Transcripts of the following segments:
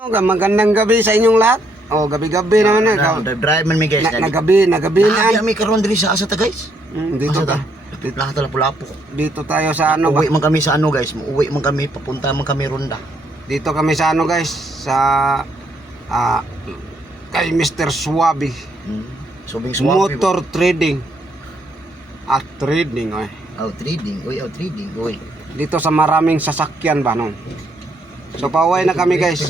Magandang gabi sa inyong lahat. Oh, gabi-gabi naman na. Drive man mi guys. Nagabi na. Kami karon diri sa asa ta guys. Dito Asa ka. Dito lahat ta Lapu-Lapu. Dito tayo sa ano ba? Uwi man kami sa ano guys. Uuwi man kami papunta man kami ronda. Dito kami sa ano guys, sa kay Mr. Suwabe. Subing swap. Motor trading. At trading oy. Trading. Uy. Dito sa maraming sasakyan ba no? So pauwi na kami guys.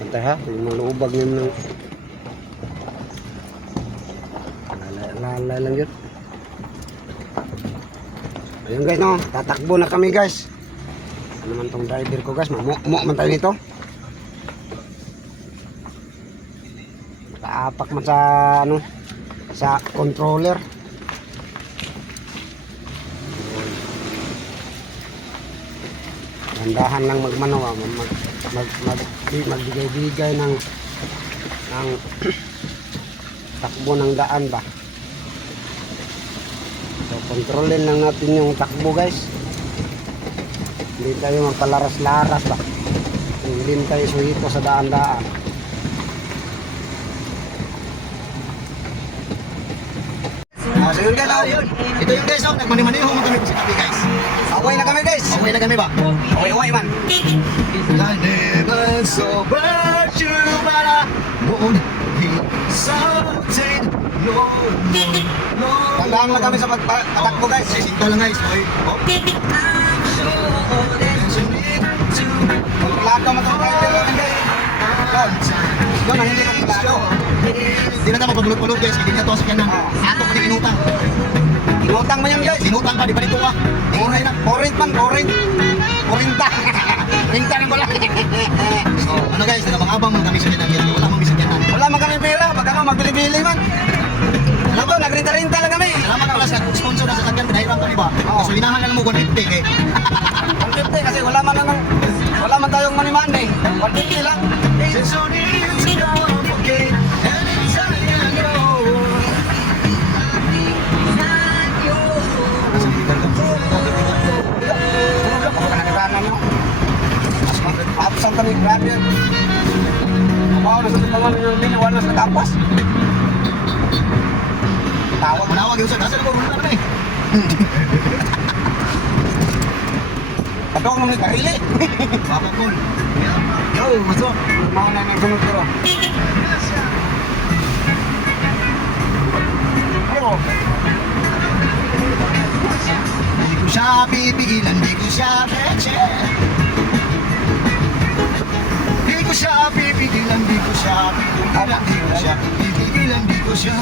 Antay ha, malubag niyo ng lalay lang yun. Ayun guys no, tatakbo na kami guys. Ano man tong driver ko guys, mamumo man tayo dito. Nakaapak man sa ano, sa controller. Dandahan lang magmano, magbigay-bigay ng takbo ng daan ba. So kontrolin lang natin yung takbo guys. Hindi tayo magpalaras-laras ba. Hindi tayo suhito sa daan-daan. So yun guys, Ito yung guys, nagmani-maniho man kami sa tabi guys. away na kami guys. Away na kami ba? Away man. I never saw but you para won't be something no. Tandaan lang kami sa pagpatakbo guys. Sinta lang guys. Okay. Kontrolado man itong driver natin guys. Yun ang hindi kontrolado. Hindi na tayo magpagulog-ulog guys. Hindi na ito sa kanya. Ato ko din inutang. Inutang mo yan guys. Inutang pa, di ba dito ka? Orit man, orit. Orinta. Orinta na wala. So, ano guys, nagabang-abang man kami sa kinagyan. Wala mang bisagyanan. Wala man kami pera. Baka ka magbili-bili man. Alam ko, nagrinta-rinta lang kami. Salamat pala sa sponsor na sa sakyan. Pinahirang kami ba? Oo. So, hinahan lang mo 150 eh. 150 kasi wala man tayong money-money. 150 lang. Just so need to know, okay, anytime you go. Tulog lang ako nakakaranan mo. Absent kami, grabe yan. Mabaho na sa timangan yung liniwan na sa tapas. Tawag na. Manawag yung sa nasa ko na eh. Kadong nung ikarili. Papa Paul. Yo, what's up? Mga na nagsunod ko. Ano? Di ko siya pipigilan, di ko siya peche. Di ko siya pipigilan, di ko siya pipigilan, di ko siya pipigilan, di ko siya.